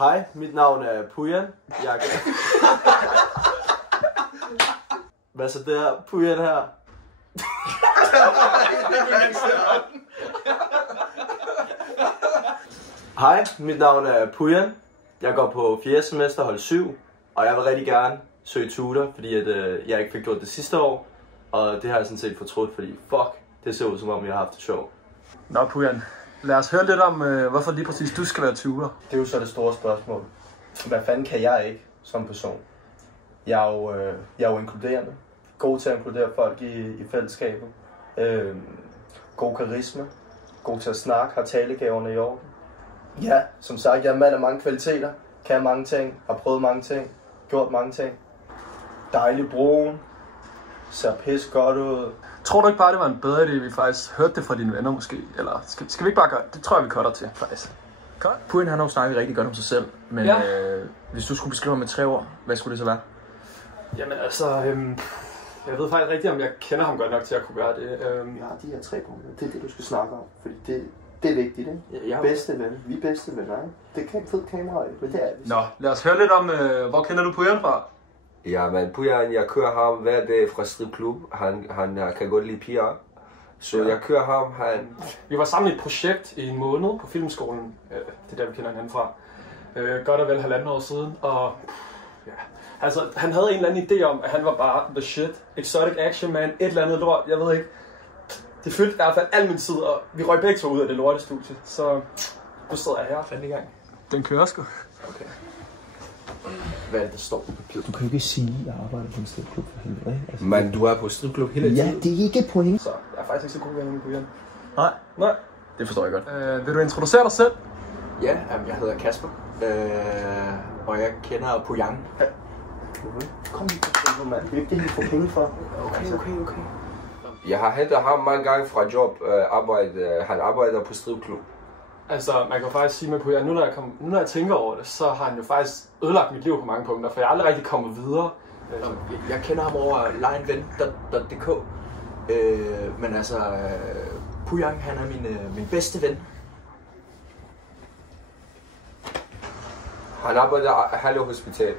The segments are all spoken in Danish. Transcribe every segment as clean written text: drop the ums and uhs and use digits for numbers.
Hej, mit navn er Pujan. Hvad så der, Pujan her? Hej, mit navn er Pujan. Jeg går på 4. semester, hold 7, og jeg vil rigtig gerne søge tutor, fordi jeg ikke fik gjort det sidste år. Og det har jeg sådan set fortrudt, fordi det ser ud som om jeg har haft det sjovt. Nå Pujan, lad os høre lidt om, hvorfor lige præcis du skal være tutor. Det er jo så det store spørgsmål. Hvad fanden kan jeg ikke som person? Jeg er jo inkluderende. God til at inkludere folk i fællesskabet. God karisma. God til at snakke. Har talegaverne i orden. Ja, som sagt, jeg er mand af mange kvaliteter. Kan mange ting. Har prøvet mange ting. Gjort mange ting. Dejlig brun. Ser pis godt ud. Tror du ikke bare, det var en bedre idé, vi faktisk hørte det fra dine venner måske? Eller skal vi ikke bare gøre det? Det tror jeg, vi cutter til, faktisk. Pujan han har jo snakket rigtig godt om sig selv, men ja. Hvis du skulle beskrive ham med 3 ord, hvad skulle det så være? Jamen altså, jeg ved faktisk rigtig, om jeg kender ham godt nok til at kunne gøre det. Vi har de her 3 punkter. Det er det, du skal snakke om. Fordi det er vigtigt, ikke? Ja, bedste ven. Vi er bedste venner, ikke? Det er fed kamera, men det er vi. Nå, lad os høre lidt om, hvor kender du Pujan fra? Ja, men Pujan, jeg kører ham hver dag fra stripklub. Han kan godt lide piger. Så jeg kører ham, Vi var sammen i et projekt i en måned på filmskolen. Det er der, vi kender hinanden fra. Godt og vel 1,5 år siden. Og ja, altså, han havde en eller anden idé om, at han var bare the shit. Exotic action man, et eller andet lort, jeg ved ikke. Det fyldte i hvert fald al min tid, og vi røg begge to ud af det lortestudie. Så nu sidder jeg her fandt i gang. Den kører sgu. Okay. Hvad er det, der står på papiret? Du kan jo ikke sige, at jeg arbejder på en stripklub for helvede, ikke? Altså, men du er på stripklub hele tiden? Ja, det er ikke point. Så jeg er faktisk ikke så god venner med Pujan. Nej. Det forstår jeg godt. Vil du introducere dig selv? Ja, jeg hedder Kasper, og jeg kender Pujan. Kom lige, mand. Det er ikke det, vi får penge for. Okay. Jeg har hentet ham mange gange fra job. Han arbejder på stripklub. Altså, man kan faktisk sige med Pujan, nu når jeg tænker over det, så har han jo faktisk ødelagt mit liv på mange punkter, for jeg er aldrig rigtig kommet videre. Jeg kender ham over lejenven.dk, men altså, Pujan, han er min bedste ven. Han arbejder halve hospital.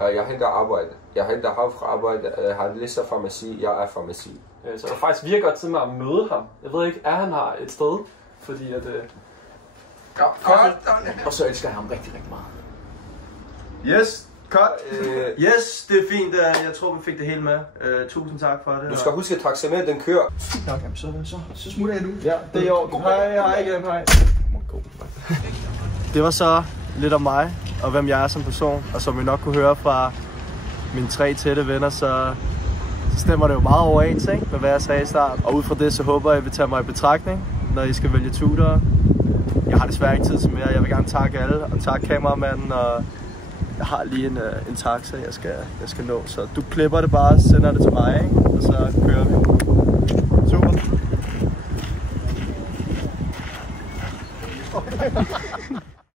Jeg henter arbejde. Jeg henter ham fra arbejde. Han læser farmaci. Jeg er farmaci. Så det faktisk virker godt til mig at møde ham. Jeg ved ikke, han har et sted, fordi at... Og så elsker jeg ham rigtig, rigtig meget. Yes, cut. Yes, det er fint. Jeg tror, vi fik det hele med. Tusind tak for det. Du skal huske at taxameteret, den kører. Nok, jamen, så smutter jeg nu. Ja, det er jo. Hej igen, hej. Det var så lidt om mig, og hvem jeg er som person. Og som I nok kunne høre fra mine 3 tætte venner, så stemmer det jo meget overens, ikke? Med hvad jeg sagde i start. Og ud fra det, så håber jeg, at I vil tage mig i betragtning, når I skal vælge tutorer. Jeg har desværre ikke tid til mere. Jeg vil gerne takke alle, og takke kameramanden, og jeg har lige en taxa, jeg skal nå. Så du klipper det bare, sender det til mig, ikke?